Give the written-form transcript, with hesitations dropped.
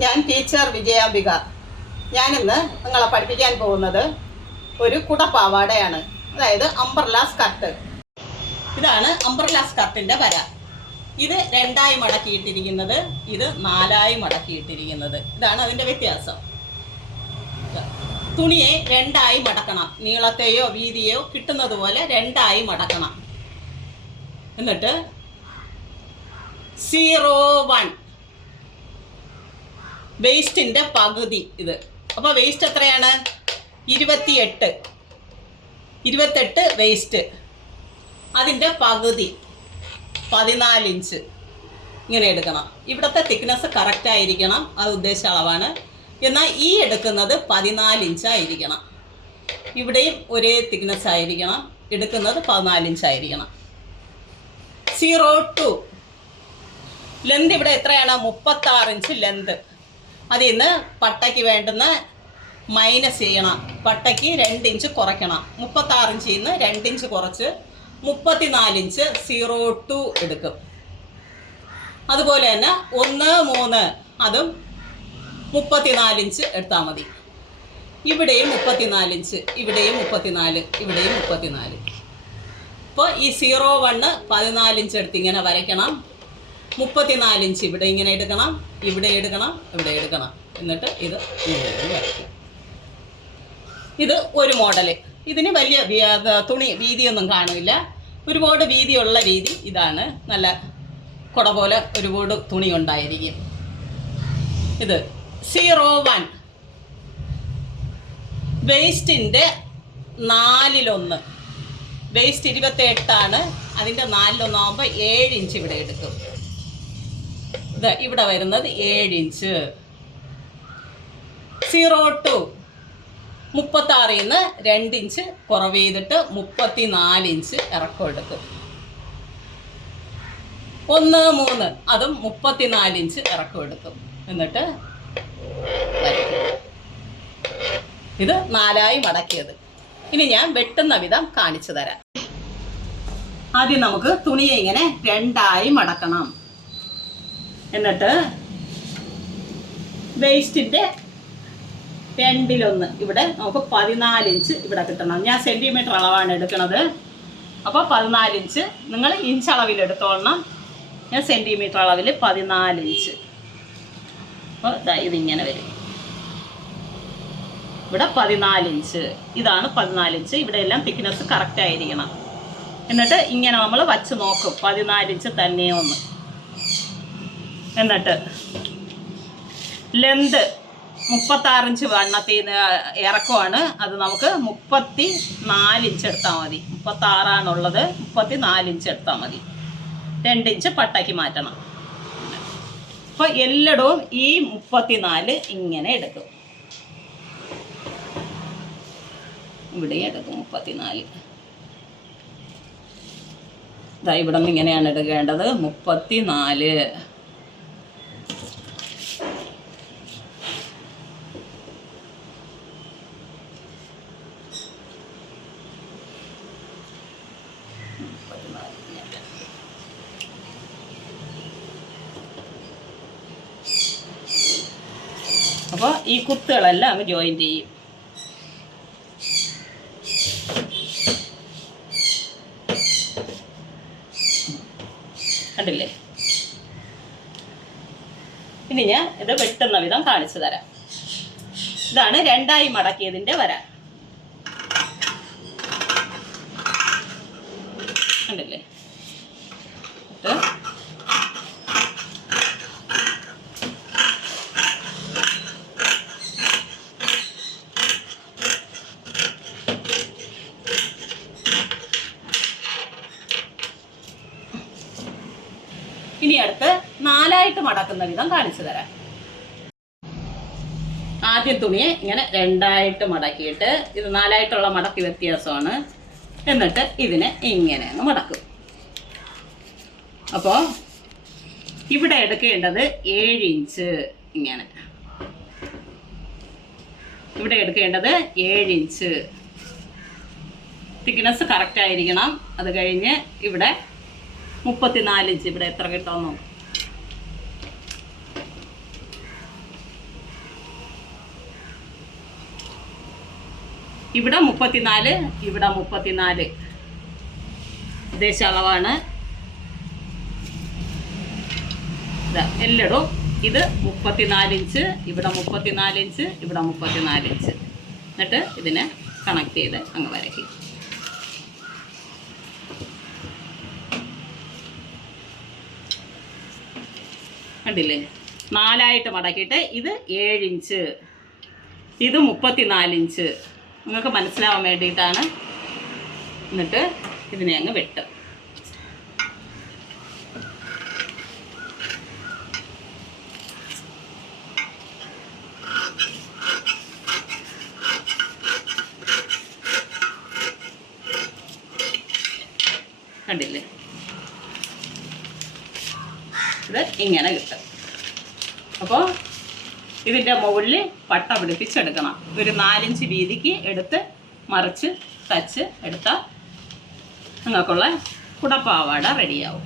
ഞാൻ ടീച്ചർ വിജയാംബിക. ഞാനിന്ന് നിങ്ങളെ പഠിപ്പിക്കാൻ പോകുന്നത് ഒരു കുടപ്പാവാടയാണ്, അതായത് അംബ്രല്ല സ്കർട്ട്. ഇതാണ് അംബ്രല്ല സ്കർട്ടിൻ്റെ വര. ഇത് 2ആയി മടക്കിയിട്ടിരിക്കുന്നത്, ഇത് 4ആയി മടക്കിയിട്ടിരിക്കുന്നത്. ഇതാണ് അതിൻ്റെ വ്യത്യാസം. തുണിയെ 2ആയി മടക്കണം, നീളത്തെയോ വീതിയോ കിട്ടുന്നത് പോലെ 2ആയി മടക്കണം. എന്നിട്ട് 0-1 വേസ്റ്റിൻ്റെ പകുതി ഇത്. അപ്പോൾ വേസ്റ്റ് എത്രയാണ്? 28 വേസ്റ്റ്. അതിൻ്റെ പകുതി 14 ഇഞ്ച് ഇങ്ങനെ എടുക്കണം. ഇവിടുത്തെ തിക്നെസ് കറക്റ്റായിരിക്കണം, അത് ഉദ്ദേശ അളവാണ്. എന്നാൽ ഈ എടുക്കുന്നത് 14 ഇഞ്ചായിരിക്കണം. ഇവിടെയും ഒരേ തിക്നെസ് ആയിരിക്കണം, എടുക്കുന്നത് 14 ഇഞ്ചായിരിക്കണം. 0-2 ലെന്ത് ഇവിടെ എത്രയാണ്? 36 ഇഞ്ച് ലെന്ത്. അതിൽ നിന്ന് പട്ടയ്ക്ക് വേണ്ടുന്ന മൈനസ് ചെയ്യണം. പട്ടയ്ക്ക് 2 ഇഞ്ച് കുറയ്ക്കണം. 36 ഇഞ്ചിൽ നിന്ന് 2 ഇഞ്ച് കുറച്ച് 34 ഇഞ്ച് 0-2 എടുക്കും. അതുപോലെ തന്നെ 1-3 അതും 34 ഇഞ്ച് എടുത്താൽ മതി. ഇവിടെയും 34 ഇഞ്ച്, ഇവിടെയും 34, ഇവിടെയും 34. അപ്പോൾ ഈ 0-1 14 ഇഞ്ച് എടുത്ത് ഇങ്ങനെ വരയ്ക്കണം. 34 ഇഞ്ച് ഇവിടെ ഇങ്ങനെ എടുക്കണം, ഇവിടെ എടുക്കണം, ഇവിടെ എടുക്കണം. എന്നിട്ട് ഇത് വരയ്ക്കും. ഇത് ഒരു മോഡല്. ഇതിന് വലിയ തുണി വീതിയൊന്നും കാണില്ല. ഒരുപാട് വീതിയുള്ള രീതി ഇതാണ്. നല്ല കുട പോലെ ഒരുപാട് തുണി ഉണ്ടായിരിക്കും. ഇത് 0-1 വേസ്റ്റിൻ്റെ 4-1. വേസ്റ്റ് 28 അതിൻ്റെ 4-1 ആകുമ്പോൾ 7 ഇഞ്ച് ഇവിടെ എടുക്കും. ഇത് ഇവിടെ വരുന്നത് 7 ഇഞ്ച്. 0-2 36 നിന്ന് 2 ഇഞ്ച് കുറവ് ചെയ്തിട്ട് 34 ഇഞ്ച് ഇറക്കം എടുക്കും. 1-3 അതും 34 ഇഞ്ച് ഇറക്കം എടുക്കും. എന്നിട്ട് വരയ്ക്കും. ഇത് 4ആയി മടക്കിയത്. ഇനി ഞാൻ വെട്ടുന്ന വിധം കാണിച്ചു തരാം. ആദ്യം നമുക്ക് തുണിയെ ഇങ്ങനെ 2ആയി മടക്കണം. എന്നിട്ട് വേസ്റ്റിൻ്റെ 2-1 ഇവിടെ നമുക്ക് 14 ഇഞ്ച് ഇവിടെ കിട്ടണം. ഞാൻ സെൻറ്റിമീറ്റർ അളവാണ് എടുക്കുന്നത്. അപ്പോൾ 14 ഇഞ്ച് നിങ്ങൾ ഇഞ്ച് അളവിൽ എടുത്തോളണം. ഞാൻ സെൻറ്റിമീറ്റർ അളവിൽ 14 ഇഞ്ച്. അപ്പോൾ ഇതിങ്ങനെ വരും. ഇവിടെ 14 ഇഞ്ച്, ഇതാണ് 14 ഇഞ്ച്. ഇവിടെ എല്ലാം തിക്നെസ് കറക്റ്റ് ആയിരിക്കണം. എന്നിട്ട് ഇങ്ങനെ നമ്മൾ വച്ച് നോക്കും 14 ഇഞ്ച് തന്നെയോ ഒന്ന്. എന്നിട്ട് ലെന്ത് 36 ഇഞ്ച് വണ്ണത്തിൽ നിന്ന് ഇറക്കമാണ്. അത് നമുക്ക് 34 ഇഞ്ച് എടുത്താൽ മതി. 36 34 ഇഞ്ച് എടുത്താൽ മതി. 2 ഇഞ്ച് പട്ടയ്ക്ക് മാറ്റണം. അപ്പോൾ എല്ലായിടവും ഈ 34 ഇങ്ങനെ എടുക്കും. ഇവിടെയും എടുക്കും 34. ഇതാ ഇവിടെ നിന്ന് ഇങ്ങനെയാണ് എടുക്കേണ്ടത്. 34. അപ്പോൾ ഈ കുത്തുകളെല്ലാം അങ്ങ് ജോയിൻ്റ് ചെയ്യും. കണ്ടില്ലേ? ഇനി ഞാൻ ഇത് വെട്ടുന്ന വിധം കാണിച്ചു തരാം. ഇതാണ് 2ആയി മടക്കിയതിൻ്റെ വര. കണ്ടില്ലേ? ഇനി അടുത്ത് 4ആയിട്ട് മടക്കുന്ന വിധം കാണിച്ചു തരാം. ആദ്യം തുണിയെ ഇങ്ങനെ 2ആയിട്ട് മടക്കിയിട്ട്, ഇത് 4ആയിട്ടുള്ള മടക്കി വ്യത്യാസമാണ്. എന്നിട്ട് ഇതിനെ ഇങ്ങനെ അങ്ങ് മടക്കും. അപ്പോൾ ഇവിടെ എടുക്കേണ്ടത് 7 ഇഞ്ച് ഇങ്ങനെ. ഇവിടെ എടുക്കേണ്ടത് 7 ഇഞ്ച്. തിക്നെസ് കറക്റ്റ് ആയിരിക്കണം. അത് കഴിഞ്ഞ് ഇവിടെ 34 ഇഞ്ച് ഇവിടെ എത്ര കിട്ടുമെന്ന് നോക്കാം. ഇവിടെ 34, ഇവിടെ 34 ഉദ്ദേശ അളവാണ്. എല്ലടും ഇത് 34 ഇഞ്ച്, ഇവിടെ 34 ഇഞ്ച്, ഇവിടെ 34 ഇഞ്ച്. എന്നിട്ട് ഇതിനെ കണക്ട് ചെയ്ത് അങ്ങ് വരയ്ക്കും. കണ്ടില്ലേ? 4 മടക്കിയിട്ട് ഇത് 7 ഇഞ്ച്, ഇത് 34 ഇഞ്ച്. നിങ്ങൾക്ക് മനസ്സിലാവാൻ വേണ്ടിയിട്ടാണ്. എന്നിട്ട് ഇതിനെ അങ്ങ് വെട്ടും. കണ്ടില്ലേ? ഇത് ഇങ്ങനെ കിട്ടും. അപ്പോൾ ഇതിൻ്റെ മുകളിൽ പട്ട പിടിപ്പിച്ചെടുക്കണം. ഒരു 4 ഇഞ്ച് വീതിക്ക് എടുത്ത് മറിച്ച് തച്ച് എടുത്താൽ നിങ്ങൾക്കുള്ള കുടപ്പാവാട റെഡിയാവും.